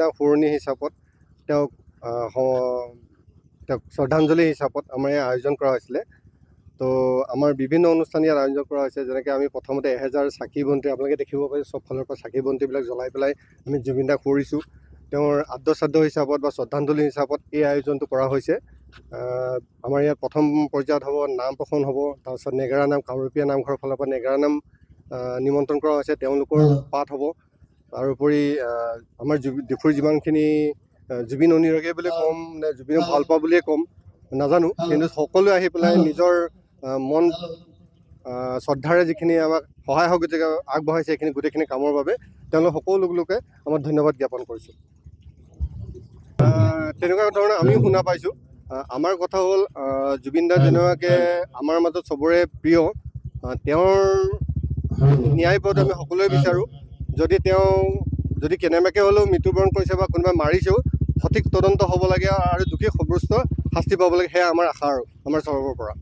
দাক শুৱনি হিচাপত তেওঁক শ্ৰদ্ধাঞ্জলি হিচাপত আমাৰ ইয়াত আয়োজন কৰা হৈছিলে। তো আমাৰ বিভিন্ন অনুষ্ঠান ইয়াত আয়োজন কৰা হৈছে, যেনেকৈ আমি প্ৰথমতে 1000 চাকি বন্তি আপোনালোকে দেখিব পাইছে, চব ফালৰ পৰা চাকি বন্তিবিলাক জ্বলাই পেলাই আমি জুবিন দাক সুৰিছোঁ। তেওঁৰ আদ্যশ্ৰাদ্ধ হিচাপত বা শ্ৰদ্ধাঞ্জলি হিচাপত এই আয়োজনটো কৰা হৈছে। আমাৰ ইয়াত প্ৰথম পৰ্যায়ত হ'ব নাম প্ৰসংগ হ'ব, তাৰপিছত নেগেৰা নাম, কামৰূপীয়া নামঘৰৰ ফালৰ পৰা নেগেৰা নাম নিমন্ত্ৰণ কৰা হৈছে, তেওঁলোকৰ পাঠ হ'ব। তাৰোপৰি আমাৰ ডিফুৰ যিমানখিনি জুবিন অনুৰাগী বুলি ক'ম নে জুবিনক ভাল পাওঁ বুলিয়ে ক'ম নাজানো, কিন্তু সকলোৱে আহি পেলাই নিজৰ মন শ্ৰদ্ধাৰে যিখিনি আমাক সহায় সহযোগিতা আগবঢ়াইছে সেইখিনি গোটেইখিনি কামৰ বাবে তেওঁলোক সকলো লোকে আমাক ধন্যবাদ জ্ঞাপন কৰিছোঁ। তেনেকুৱা ধৰণে আমিও শুনা পাইছোঁ। আমাৰ কথা হ'ল জুবিন দা যেনেকুৱাকৈ আমাৰ মাজত চবৰে প্ৰিয়, তেওঁৰ ন্যায়পদ আমি সকলোৱে বিচাৰোঁ। যদি কেনেবাকৈ হ'লেও মৃত্যুবৰণ কৰিছে বা কোনোবাই মাৰিছেও সঠিক তদন্ত হ'ব লাগে আৰু দোষী সাব্যস্ত শাস্তি পাব লাগে, সেয়া আমাৰ আশা আৰু আমাৰ চৰকাৰৰ পৰা।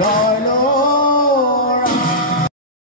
Lord